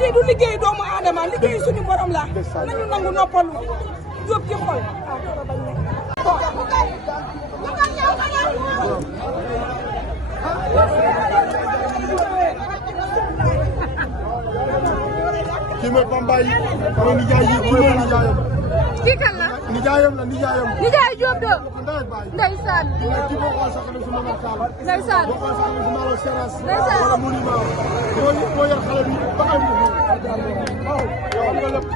lii du liggéey doomu aadama liggéey suñu borom la nañu nangu noppalu jóob ci xol kii mooy Bambaye sama nijaay yi kii mooy nijaayam. kii kan la. nijaayam la nijaayam. nijaay Diop de. ndeysaan. kii boo ko sax ne su ma la taal. ndeysaan. boo ko sax ne su ma la seras. ndeysaan. wala mu ni ma moo yor xale bi ba am na waaw yow nga lépp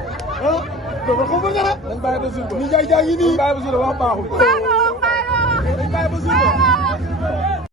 ah dafa ko bëgg dara. dañ bàyyi ba suur ba nijaay jaa ngi nii. dañ bàyyi ba suur ba wax baaxul. Fayda. dañ bàyyi ba suur ba.